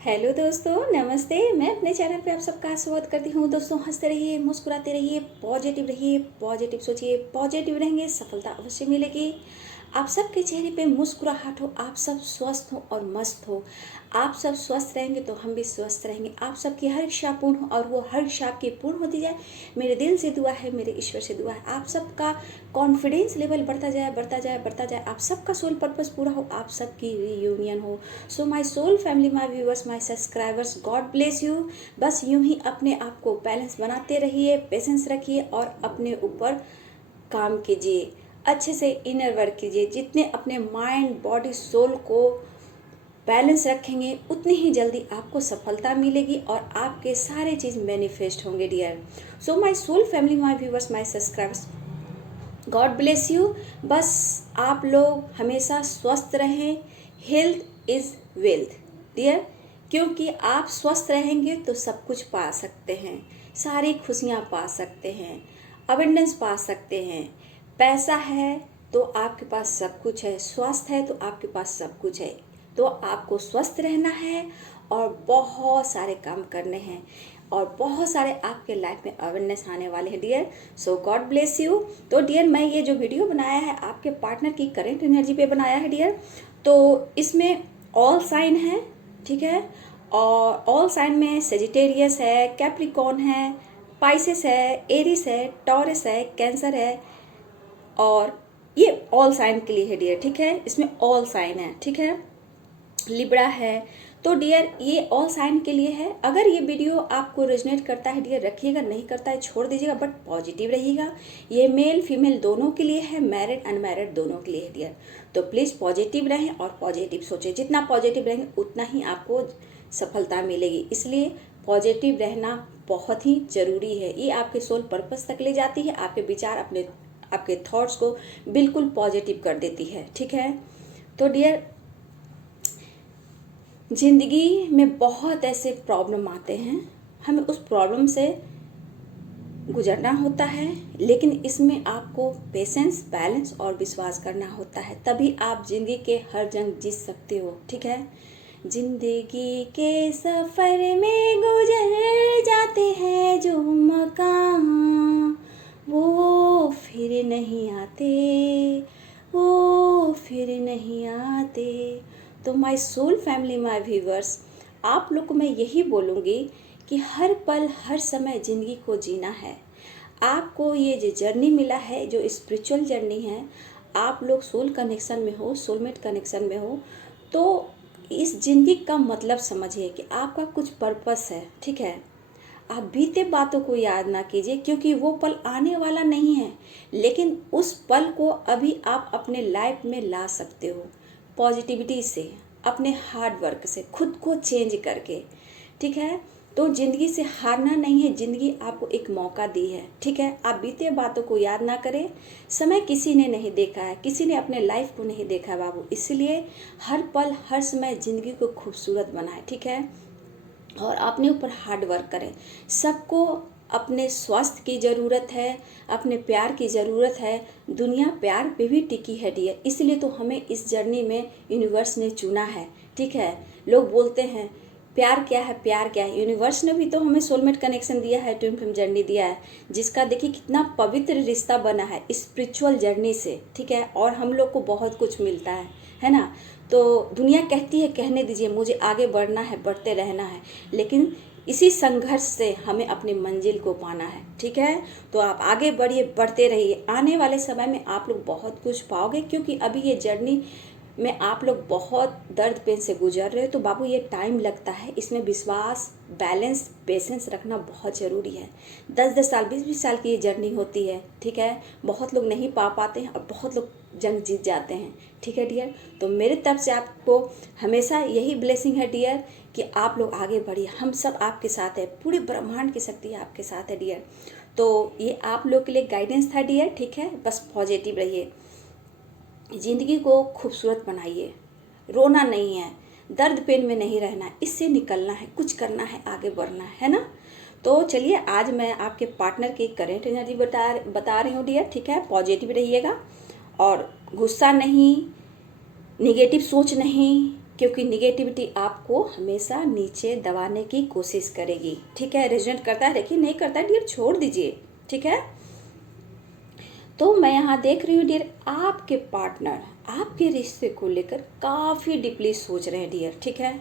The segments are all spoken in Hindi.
हेलो दोस्तों, नमस्ते। मैं अपने चैनल पे आप सबका स्वागत करती हूँ। दोस्तों, हंसते रहिए, मुस्कुराते रहिए, पॉजिटिव सोचिए, पॉजिटिव रहेंगे, सफलता अवश्य मिलेगी। आप सबके चेहरे पे मुस्कुराहट हो, आप सब स्वस्थ हो और मस्त हो। आप सब स्वस्थ रहेंगे तो हम भी स्वस्थ रहेंगे। आप सबकी हर इच्छा पूर्ण हो और वो हर इच्छा आपकी पूर्ण होती जाए, मेरे दिल से दुआ है, मेरे ईश्वर से दुआ है। आप सबका कॉन्फिडेंस लेवल बढ़ता जाए, बढ़ता जाए, बढ़ता जाए। आप सबका सोल पर्पस पूरा हो, आप सबकी रीयूनियन हो। So my soul family, my viewers, my subscribers, God bless you. बस यूं ही अपने आप को बैलेंस बनाते रहिए, पेशेंस रखिए और अपने ऊपर काम कीजिए। अच्छे से इनर वर्क कीजिए। जितने अपने माइंड, बॉडी, सोल को बैलेंस रखेंगे उतनी ही जल्दी आपको सफलता मिलेगी और आपके सारे चीज़ मैनिफेस्ट होंगे dear. So my soul family, my viewers, my subscribers, God bless you. बस आप लोग हमेशा स्वस्थ रहें। हेल्थ इज़ वेल्थ डियर, क्योंकि आप स्वस्थ रहेंगे तो सब कुछ पा सकते हैं, सारी खुशियाँ पा सकते हैं, अबंडेंस पा सकते हैं। पैसा है तो आपके पास सब कुछ है, स्वास्थ्य है तो आपके पास सब कुछ है। तो आपको स्वस्थ रहना है और बहुत सारे काम करने हैं और बहुत सारे आपके लाइफ में अवेयरनेस आने वाले हैं dear. So God bless you. तो डियर, मैं ये जो वीडियो बनाया है आपके पार्टनर की करेंट एनर्जी पे बनाया है डियर। तो इसमें ऑल साइन है, ठीक है। और ऑल साइन में सेजिटेरियस है, कैप्रिकॉर्न है, पाइसेस है, एरिस है, टॉरस है, कैंसर है और ये ऑल साइन के लिए है डियर, ठीक है। इसमें ऑल साइन है, ठीक है। लिब्रा है। तो डियर, ये ऑल साइन के लिए है। अगर ये वीडियो आपको रेजोनेट करता है डियर रखिएगा, नहीं करता है छोड़ दीजिएगा, बट पॉजिटिव रहिएगा। ये मेल फीमेल दोनों के लिए है, मैरिड अनमैरिड दोनों के लिए है डियर। तो प्लीज़ पॉजिटिव रहें और पॉजिटिव सोचें। जितना पॉजिटिव रहेंगे उतना ही आपको सफलता मिलेगी। इसलिए पॉजिटिव रहना बहुत ही ज़रूरी है। ये आपके सोल पर्पस तक ले जाती है, आपके विचार, आपके थॉट्स को बिल्कुल पॉजिटिव कर देती है, ठीक है। तो डियर, ज़िंदगी में बहुत ऐसे प्रॉब्लम आते हैं, हमें उस प्रॉब्लम से गुजरना होता है, लेकिन इसमें आपको पेशेंस, बैलेंस और विश्वास करना होता है। तभी आप ज़िंदगी के हर जंग जीत सकते हो, ठीक है। जिंदगी के सफ़र में गुजर जाते हैं जो मकाम, वो फिर नहीं आते, वो फिर नहीं आते। तो my soul family, my viewers, आप लोग को मैं यही बोलूँगी कि हर पल हर समय ज़िंदगी को जीना है। आपको ये जो जर्नी मिला है, जो स्पिरिचुअल जर्नी है, आप लोग सोल कनेक्शन में हो, सोलमेट कनेक्शन में हो, तो इस ज़िंदगी का मतलब समझिए कि आपका कुछ पर्पस है, ठीक है। आप बीते बातों को याद ना कीजिए, क्योंकि वो पल आने वाला नहीं है, लेकिन उस पल को अभी आप अपने लाइफ में ला सकते हो पॉजिटिविटी से, अपने हार्ड वर्क से, खुद को चेंज करके, ठीक है। तो ज़िंदगी से हारना नहीं है, ज़िंदगी आपको एक मौका दी है, ठीक है। आप बीते बातों को याद ना करें। समय किसी ने नहीं देखा है, किसी ने अपने लाइफ को नहीं देखा है बाबू, इसलिए हर पल हर समय ज़िंदगी को खूबसूरत बनाए, ठीक है। और अपने ऊपर हार्ड वर्क करें। सबको अपने स्वास्थ्य की ज़रूरत है, अपने प्यार की ज़रूरत है। दुनिया प्यार पे भी टिकी है डियर, इसलिए तो हमें इस जर्नी में यूनिवर्स ने चुना है, ठीक है। लोग बोलते हैं प्यार क्या है, प्यार क्या है। यूनिवर्स ने भी तो हमें सोलमेट कनेक्शन दिया है, ट्विन फ्लेम जर्नी दिया है, जिसका देखिए कितना पवित्र रिश्ता बना है स्पिरिचुअल जर्नी से, ठीक है। और हम लोग को बहुत कुछ मिलता है ना। तो दुनिया कहती है कहने दीजिए, मुझे आगे बढ़ना है, बढ़ते रहना है, लेकिन इसी संघर्ष से हमें अपनी मंजिल को पाना है, ठीक है। तो आप आगे बढ़िए, बढ़ते रहिए। आने वाले समय में आप लोग बहुत कुछ पाओगे, क्योंकि अभी ये जर्नी में आप लोग बहुत दर्द पेन से गुजर रहे हो। तो बाबू, ये टाइम लगता है, इसमें विश्वास, बैलेंस, पेशेंस रखना बहुत ज़रूरी है। 10-10 साल, 20-20 साल की ये जर्नी होती है, ठीक है। बहुत लोग नहीं पा पाते हैं और बहुत लोग जंग जीत जाते हैं, ठीक है डियर। तो मेरे तरफ से आपको हमेशा यही ब्लेसिंग है डियर कि आप लोग आगे बढ़िए। हम सब आपके साथ है, पूरे ब्रह्मांड की शक्ति आपके साथ है डियर। तो ये आप लोग के लिए गाइडेंस था डियर, ठीक है। बस पॉजिटिव रहिए, ज़िंदगी को खूबसूरत बनाइए। रोना नहीं है, दर्द पेन में नहीं रहना है, इससे निकलना है, कुछ करना है, आगे बढ़ना है ना। तो चलिए, आज मैं आपके पार्टनर की करेंट एनर्जी बता रही हूँ डियर, ठीक है। पॉजिटिव रहिएगा और गुस्सा नहीं, निगेटिव सोच नहीं, क्योंकि निगेटिविटी आपको हमेशा नीचे दबाने की कोशिश करेगी। ठीक है, रेजोनेट करता है लेकिन नहीं करता है डियर, छोड़ दीजिए। ठीक है, तो मैं यहाँ देख रही हूँ डियर, आपके पार्टनर आपके रिश्ते को लेकर काफ़ी डीपली सोच रहे हैं डियर। ठीक है,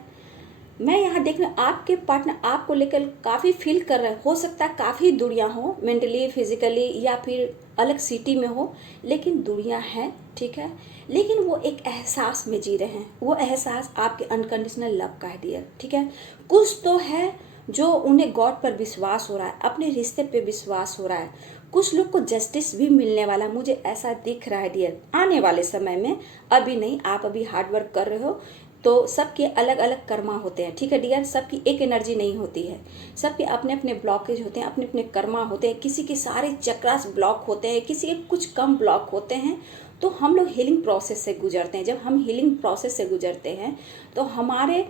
मैं यहाँ देख रही हूँ आपके पार्टनर आपको लेकर काफ़ी फील कर रहे हैं। हो सकता है काफ़ी दूरियाँ हो, मेंटली, फिजिकली, या फिर अलग सिटी में हो, लेकिन दूरियाँ हैं। ठीक है, लेकिन वो एक एहसास में जी रहे हैं। वो एहसास आपके अनकंडीशनल लव का है डियर। ठीक है, कुछ तो है जो उन्हें गॉड पर विश्वास हो रहा है, अपने रिश्ते पे विश्वास हो रहा है। कुछ लोग को जस्टिस भी मिलने वाला, मुझे ऐसा दिख रहा है डियर, आने वाले समय में। अभी नहीं, आप अभी हार्ड वर्क कर रहे हो, तो सबके अलग अलग कर्मा होते हैं। ठीक है डियर, सबकी एक एनर्जी नहीं होती है, सबके अपने अपने ब्लॉकेज होते हैं, अपने अपने कर्मा होते हैं। किसी के सारे चक्रास ब्लॉक होते हैं, किसी के कुछ कम ब्लॉक होते हैं। तो हम लोग हीलिंग प्रोसेस से गुजरते हैं। जब हम हीलिंग प्रोसेस से गुजरते हैं तो हमारे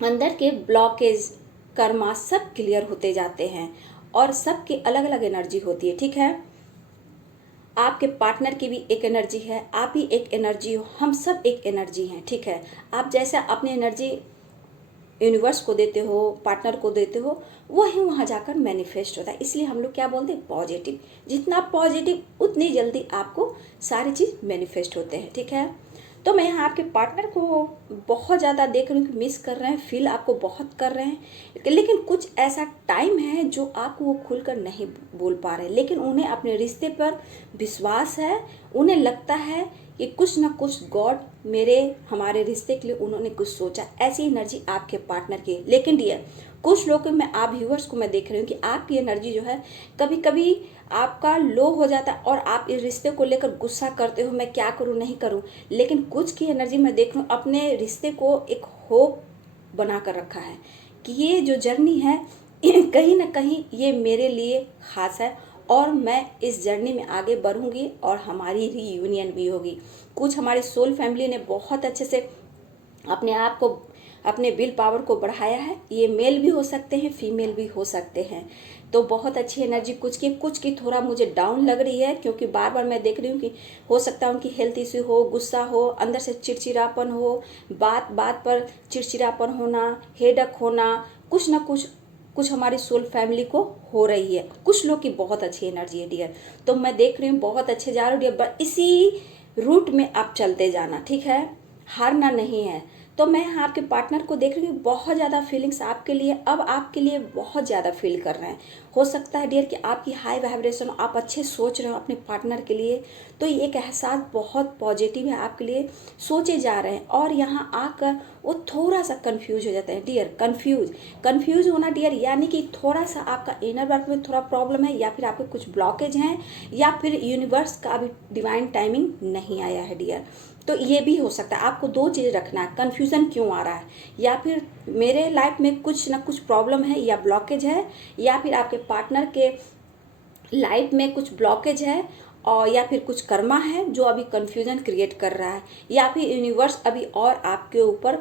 अंदर के ब्लॉकेज, कर्मा सब क्लियर होते जाते हैं, और सबकी अलग अलग एनर्जी होती है। ठीक है, आपके पार्टनर की भी एक एनर्जी है, आप भी एक एनर्जी हो, हम सब एक एनर्जी हैं। ठीक है, आप जैसा अपनी एनर्जी यूनिवर्स को देते हो, पार्टनर को देते हो, वही वहाँ जाकर मैनिफेस्ट होता है। इसलिए हम लोग क्या बोलते हैं, पॉजिटिव। जितना पॉजिटिव उतनी जल्दी आपको सारी चीज़ मैनिफेस्ट होते हैं। ठीक है, तो मैं यहाँ आपके पार्टनर को बहुत ज़्यादा देख रही हूँ कि मिस कर रहे हैं, फील आपको बहुत कर रहे हैं, लेकिन कुछ ऐसा टाइम है जो आपको वो खुलकर नहीं बोल पा रहे हैं। लेकिन उन्हें अपने रिश्ते पर विश्वास है, उन्हें लगता है कि कुछ ना कुछ गॉड हमारे रिश्ते के लिए उन्होंने कुछ सोचा। ऐसी एनर्जी आपके पार्टनर की। लेकिन डियर, कुछ लोग मैं आप व्यूअर्स को मैं देख रही हूँ कि आपकी एनर्जी जो है कभी कभी आपका लो हो जाता है और आप इस रिश्ते को लेकर गुस्सा करते हो, मैं क्या करूँ नहीं करूँ। लेकिन कुछ की एनर्जी मैं देख रही हूँ अपने रिश्ते को एक होप बना कर रखा है कि ये जो जर्नी है कहीं ना कहीं ये मेरे लिए खास है, और मैं इस जर्नी में आगे बढ़ूंगी और हमारी रीयूनियन भी होगी। कुछ हमारी सोल फैमिली ने बहुत अच्छे से अपने आप को, अपने विल पावर को बढ़ाया है। ये मेल भी हो सकते हैं, फीमेल भी हो सकते हैं। तो बहुत अच्छी एनर्जी कुछ की थोड़ा मुझे डाउन लग रही है, क्योंकि बार बार मैं देख रही हूँ कि हो सकता है उनकी हेल्थ इश्यू हो, गुस्सा हो, अंदर से चिड़चिड़ापन हो, बात बात पर चिड़चिड़ापन होना, हेडक होना, कुछ ना कुछ हमारी सोल फैमिली को हो रही है। कुछ लोग की बहुत अच्छी एनर्जी है डियर, तो मैं देख रही हूँ बहुत अच्छे जा रहे हो डियर, बस इसी रूट में आप चलते जाना। ठीक है, हारना नहीं है। तो मैं आपके पार्टनर को देख रही हूँ, बहुत ज़्यादा फीलिंग्स आपके लिए, अब आपके लिए बहुत ज़्यादा फील कर रहे हैं। हो सकता है डियर कि आपकी हाई वाइब्रेशन, आप अच्छे सोच रहे हो अपने पार्टनर के लिए, तो ये एक एहसास बहुत पॉजिटिव है आपके लिए, सोचे जा रहे हैं। और यहाँ आकर वो थोड़ा सा कंफ्यूज हो जाते हैं डियर। कंफ्यूज होना डियर यानी कि थोड़ा सा आपका इनर वर्क में थोड़ा प्रॉब्लम है, या फिर आपके कुछ ब्लॉकेज हैं, या फिर यूनिवर्स का अभी डिवाइन टाइमिंग नहीं आया है डियर। तो ये भी हो सकता है। आपको दो चीज़ रखना है, कन्फ्यूज़न क्यों आ रहा है, या फिर मेरे लाइफ में कुछ ना कुछ प्रॉब्लम है या ब्लॉकेज है, या फिर आपके पार्टनर के लाइफ में कुछ ब्लॉकेज है, और या फिर कुछ कर्मा है जो अभी कन्फ्यूज़न क्रिएट कर रहा है, या फिर यूनिवर्स अभी और आपके ऊपर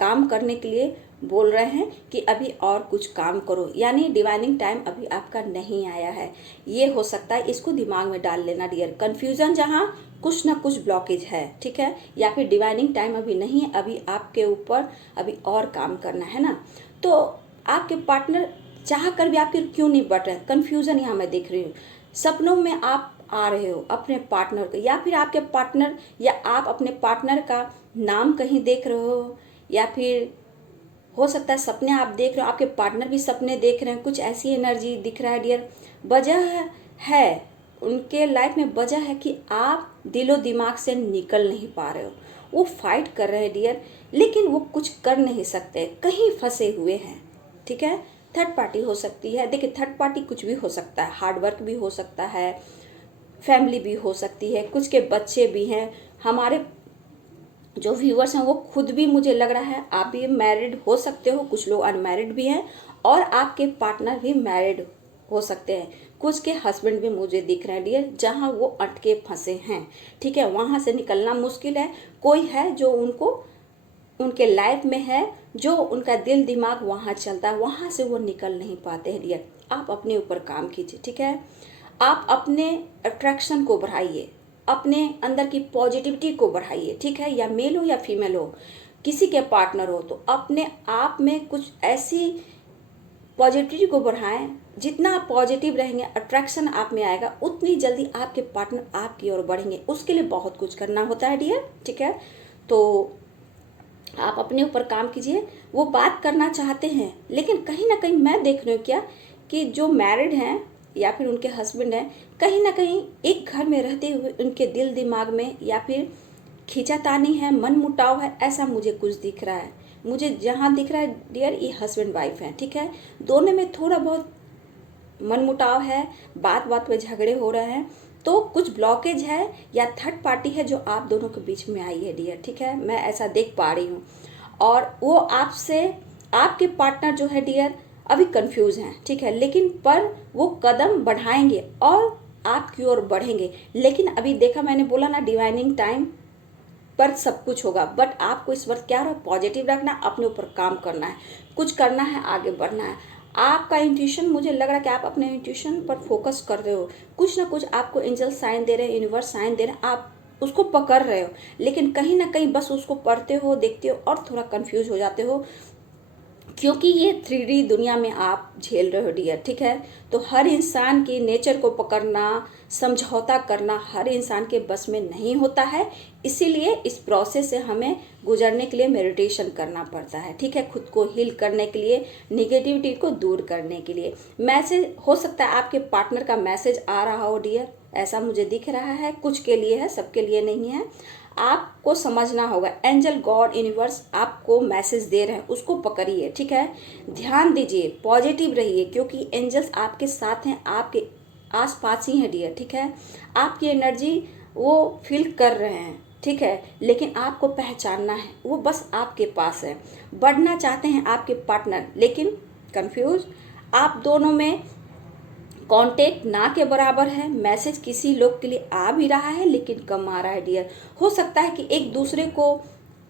काम करने के लिए बोल रहे हैं कि अभी और कुछ काम करो, यानी डिवाइनिंग टाइम अभी आपका नहीं आया है। ये हो सकता है, इसको दिमाग में डाल लेना डियर। कंफ्यूजन जहाँ कुछ ना कुछ ब्लॉकेज है, ठीक है, या फिर डिवाइनिंग टाइम अभी नहीं है, अभी आपके ऊपर अभी और काम करना है ना। तो आपके पार्टनर चाह कर भी आपके क्यों नहीं बढ़ रहे हैं, कन्फ्यूजन यहाँ मैं देख रही हूँ। सपनों में आप आ रहे हो अपने पार्टनर को, या फिर आपके पार्टनर या आप अपने पार्टनर का नाम कहीं देख रहे हो, या फिर हो सकता है सपने आप देख रहे हो, आपके पार्टनर भी सपने देख रहे हैं, कुछ ऐसी एनर्जी दिख रहा है डियर। वजह है उनके लाइफ में, वजह है कि आप दिलो दिमाग से निकल नहीं पा रहे हो। वो फाइट कर रहे हैं डियर, लेकिन वो कुछ कर नहीं सकते, कहीं फंसे हुए हैं। ठीक है, थर्ड पार्टी हो सकती है। देखिए, थर्ड पार्टी कुछ भी हो सकता है, हार्ड वर्क भी हो सकता है, फैमिली भी हो सकती है, कुछ के बच्चे भी हैं। हमारे जो व्यूअर्स हैं वो खुद भी, मुझे लग रहा है आप भी मैरिड हो सकते हो, कुछ लोग अनमैरिड भी हैं, और आपके पार्टनर भी मैरिड हो सकते हैं। कुछ के हस्बैंड भी मुझे दिख रहे हैं डियर, जहां वो अटके फंसे हैं। ठीक है, वहां से निकलना मुश्किल है। कोई है जो उनको उनके लाइफ में है, जो उनका दिल दिमाग वहां चलता है, वहां से वो निकल नहीं पाते हैं डियर। आप अपने ऊपर काम कीजिए। ठीक है, आप अपने अट्रैक्शन को बढ़ाइए, अपने अंदर की पॉजिटिविटी को बढ़ाइए। ठीक है, या मेल हो या फीमेल हो, किसी के पार्टनर हो तो अपने आप में कुछ ऐसी पॉजिटिविटी को बढ़ाएं। जितना आप पॉजिटिव रहेंगे, अट्रैक्शन आप में आएगा, उतनी जल्दी आपके पार्टनर आपकी ओर बढ़ेंगे। उसके लिए बहुत कुछ करना होता है डियर, ठीक है। तो आप अपने ऊपर काम कीजिए। वो बात करना चाहते हैं, लेकिन कहीं ना कहीं मैं देख रही हूँ क्या कि जो मैरिड हैं या फिर उनके हस्बैंड हैं, कहीं ना कहीं एक घर में रहते हुए उनके दिल दिमाग में या फिर खींचातानी है, मन मुटाव है, ऐसा मुझे कुछ दिख रहा है। मुझे जहाँ दिख रहा है डियर, ये हस्बैंड वाइफ है, ठीक है। दोनों में थोड़ा बहुत मन मुटाव है, बात बात में झगड़े हो रहे हैं, तो कुछ ब्लॉकेज है या थर्ड पार्टी है जो आप दोनों के बीच में आई है डियर, ठीक है। मैं ऐसा देख पा रही हूँ। और वो आपसे, आपके पार्टनर जो है डियर अभी कंफ्यूज हैं, ठीक है, लेकिन पर वो कदम बढ़ाएंगे और आपकी ओर बढ़ेंगे। लेकिन अभी देखा, मैंने बोला ना डिवाइनिंग टाइम पर सब कुछ होगा, बट आपको इस वक्त क्या पॉजिटिव रखना, अपने ऊपर काम करना है, कुछ करना है, आगे बढ़ना है। आपका इंट्यूशन, मुझे लग रहा है कि आप अपने इंट्यूशन पर फोकस कर रहे हो। कुछ ना कुछ आपको एंजल साइन दे रहे हैं, यूनिवर्स साइन दे रहे हैं, आप उसको पकड़ रहे हो, लेकिन कहीं ना कहीं बस उसको पढ़ते हो, देखते हो और थोड़ा कंफ्यूज हो जाते हो, क्योंकि ये 3D दुनिया में आप झेल रहे हो डियर, ठीक है। तो हर इंसान की नेचर को पकड़ना, समझौता करना हर इंसान के बस में नहीं होता है। इसीलिए इस प्रोसेस से हमें गुजरने के लिए मेडिटेशन करना पड़ता है, ठीक है, खुद को हील करने के लिए, निगेटिविटी को दूर करने के लिए। मैसेज हो सकता है आपके पार्टनर का मैसेज आ रहा हो डियर, ऐसा मुझे दिख रहा है। कुछ के लिए है, सबके लिए नहीं है। आपको समझना होगा, एंजल, गॉड, यूनिवर्स आपको मैसेज दे रहे हैं, उसको पकड़िए, ठीक है। ध्यान दीजिए, पॉजिटिव रहिए, क्योंकि एंजल्स आपके साथ हैं, आपके आसपास ही हैं डियर, ठीक है। आपकी एनर्जी वो फील कर रहे हैं, ठीक है, लेकिन आपको पहचानना है, वो बस आपके पास है। बढ़ना चाहते हैं आपके पार्टनर, लेकिन कंफ्यूज। आप दोनों में कांटेक्ट ना के बराबर है। मैसेज किसी लोग के लिए आ भी रहा है, लेकिन कम आ रहा है डियर। हो सकता है कि एक दूसरे को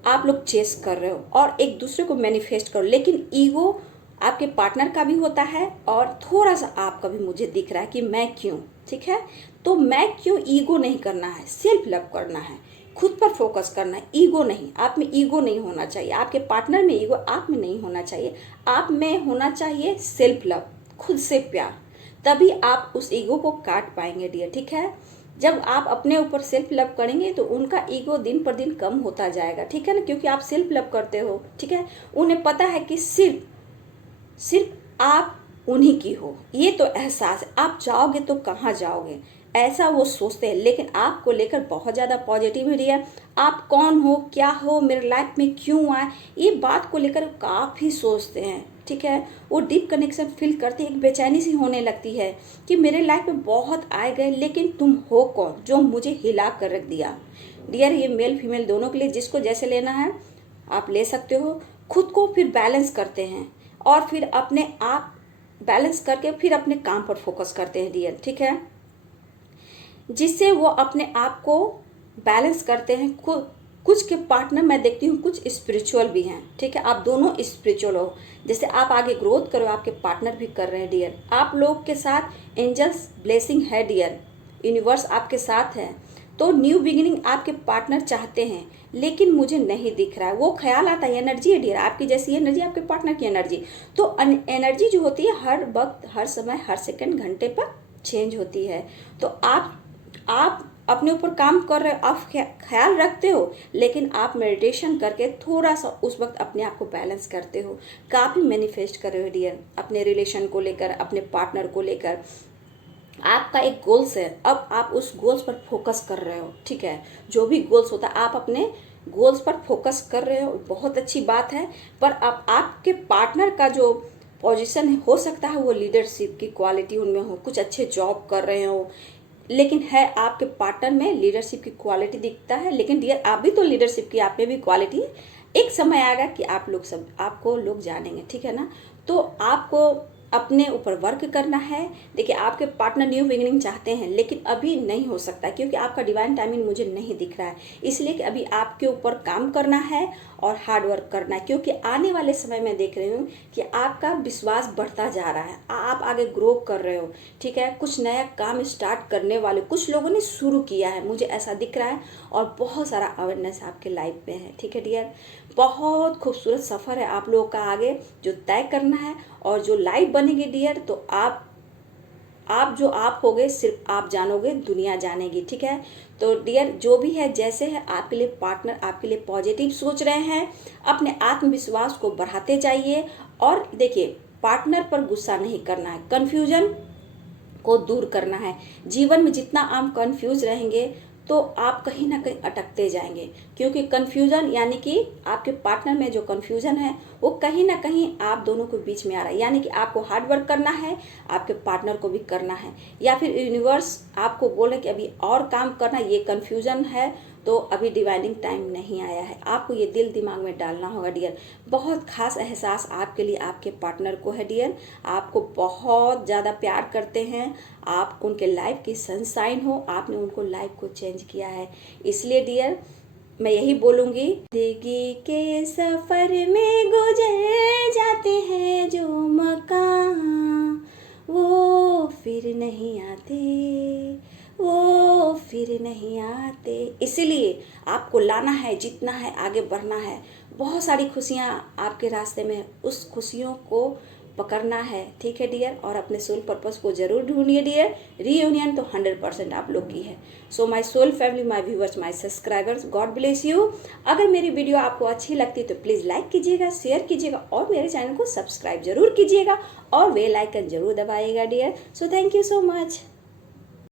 आप लोग चेस कर रहे हो और एक दूसरे को मैनिफेस्ट करो, लेकिन ईगो आपके पार्टनर का भी होता है और थोड़ा सा आपका भी मुझे दिख रहा है कि मैं क्यों, ठीक है। तो मैं क्यों, ईगो नहीं करना है, सेल्फ लव करना है, खुद पर फोकस करना है, ईगो नहीं। आप में ईगो नहीं होना चाहिए, आपके पार्टनर में ईगो आप में नहीं होना चाहिए। आप में होना चाहिए सेल्फ लव, खुद से प्यार, तभी आप उस ईगो को काट पाएंगे डियर, ठीक है। जब आप अपने ऊपर सेल्फ लव करेंगे तो उनका ईगो दिन पर दिन कम होता जाएगा, ठीक है ना, क्योंकि आप सेल्फ लव करते हो, ठीक है। उन्हें पता है कि सिर्फ आप उन्हीं की हो, ये तो एहसास है। आप जाओगे तो कहाँ जाओगे, ऐसा वो सोचते हैं, लेकिन आपको लेकर बहुत ज़्यादा पॉजिटिविटी है। आप कौन हो, क्या हो, मेरे लाइफ में क्यों आए, ये बात को लेकर काफ़ी सोचते हैं, ठीक है। वो डीप कनेक्शन फील करते हैं, एक बेचैनी सी होने लगती है कि मेरे लाइफ में बहुत आए गए, लेकिन तुम हो कौन जो मुझे हिला कर रख दिया। डियर, ये मेल फीमेल दोनों के लिए, जिसको जैसे लेना है आप ले सकते हो। खुद को फिर बैलेंस करते हैं और फिर अपने आप बैलेंस करके फिर अपने काम पर फोकस करते हैं डियर, ठीक है, जिससे वो अपने आप को बैलेंस करते हैं। कुछ के पार्टनर मैं देखती हूँ कुछ स्पिरिचुअल भी हैं, ठीक है। आप दोनों स्पिरिचुअल हो, जैसे आप आगे ग्रोथ करो, आपके पार्टनर भी कर रहे हैं डियर। आप लोग के साथ एंजल्स ब्लेसिंग है डियर, यूनिवर्स आपके साथ है। तो न्यू बिगिनिंग आपके पार्टनर चाहते हैं, लेकिन मुझे नहीं दिख रहा है। वो ख्याल आता है, एनर्जी है डियर, आपकी जैसी एनर्जी आपके पार्टनर की एनर्जी। तो एनर्जी जो होती है हर वक्त, हर समय, हर सेकंड, घंटे पर चेंज होती है। तो आप अपने ऊपर काम कर रहे हो, आप ख्याल रखते हो, लेकिन आप मेडिटेशन करके थोड़ा सा उस वक्त अपने आप को बैलेंस करते हो, काफ़ी मैनिफेस्ट कर रहे हो डियर, अपने रिलेशन को लेकर, अपने पार्टनर को लेकर। आपका एक गोल्स है, अब आप उस गोल्स पर फोकस कर रहे हो, ठीक है। जो भी गोल्स होता है, आप अपने गोल्स पर फोकस कर रहे हो, बहुत अच्छी बात है। पर अब आपके पार्टनर का जो पोजीशन हो सकता है वो लीडरशिप की क्वालिटी उनमें हो, कुछ अच्छे जॉब कर रहे हो, लेकिन है आपके पार्टनर में लीडरशिप की क्वालिटी दिखता है। लेकिन डियर, आप भी तो लीडरशिप की, आप में भी क्वालिटी है। एक समय आएगा कि आप लोग सब, आपको लोग जानेंगे, ठीक है ना। तो आपको अपने ऊपर वर्क करना है। देखिए आपके पार्टनर न्यू बिगिनिंग चाहते हैं, लेकिन अभी नहीं हो सकता क्योंकि आपका डिवाइन टाइमिंग मुझे नहीं दिख रहा है। इसलिए कि अभी आपके ऊपर काम करना है और हार्ड वर्क करना है, क्योंकि आने वाले समय में देख रही हूँ कि आपका विश्वास बढ़ता जा रहा है, आप आगे ग्रो कर रहे हो। ठीक है, कुछ नया काम स्टार्ट करने वाले कुछ लोगों ने शुरू किया है, मुझे ऐसा दिख रहा है, और बहुत सारा अवेयरनेस आपके लाइफ में है। ठीक है डियर, बहुत खूबसूरत सफ़र है आप लोगों का आगे जो तय करना है, और जो लाइफ बनेगी डियर, तो आप जो आप होगे सिर्फ आप जानोगे, दुनिया जानेगी। ठीक है, तो डियर जो भी है जैसे है, आपके लिए पार्टनर आपके लिए पॉजिटिव सोच रहे हैं, अपने आत्मविश्वास को बढ़ाते जाइए। और देखिए पार्टनर पर गुस्सा नहीं करना है, कन्फ्यूजन को दूर करना है। जीवन में जितना आप कंफ्यूज रहेंगे तो आप कहीं ना कहीं अटकते जाएंगे, क्योंकि कंफ्यूजन यानी कि आपके पार्टनर में जो कंफ्यूजन है वो कहीं ना कहीं आप दोनों के बीच में आ रहा है। यानी कि आपको हार्ड वर्क करना है, आपके पार्टनर को भी करना है, या फिर यूनिवर्स आपको बोले कि अभी और काम करना, ये कंफ्यूजन है तो अभी डिवाइनिंग टाइम नहीं आया है। आपको ये दिल दिमाग में डालना होगा डियर। बहुत खास एहसास आपके लिए आपके पार्टनर को है डियर, आपको बहुत ज़्यादा प्यार करते हैं, आप उनके लाइफ की सनशाइन हो, आपने उनको लाइफ को चेंज किया है। इसलिए डियर मैं यही बोलूँगी, जिंदगी के सफ़र में गुजर जाते हैं जो मकान, वो फिर नहीं आते, वो फिर नहीं आते। इसीलिए आपको लाना है, जीतना है, आगे बढ़ना है। बहुत सारी खुशियाँ आपके रास्ते में, उस खुशियों को पकड़ना है। ठीक है डियर, और अपने सोल पर्पस को जरूर ढूंढिए डियर। रीयूनियन तो 100% आप लोग की है। So my soul family, my viewers, my subscribers, God bless you. अगर मेरी वीडियो आपको अच्छी लगती है तो प्लीज़ लाइक कीजिएगा, शेयर कीजिएगा, और मेरे चैनल को सब्सक्राइब जरूर कीजिएगा, और बेल आइकन जरूर दबाइएगा dear. So thank you so much.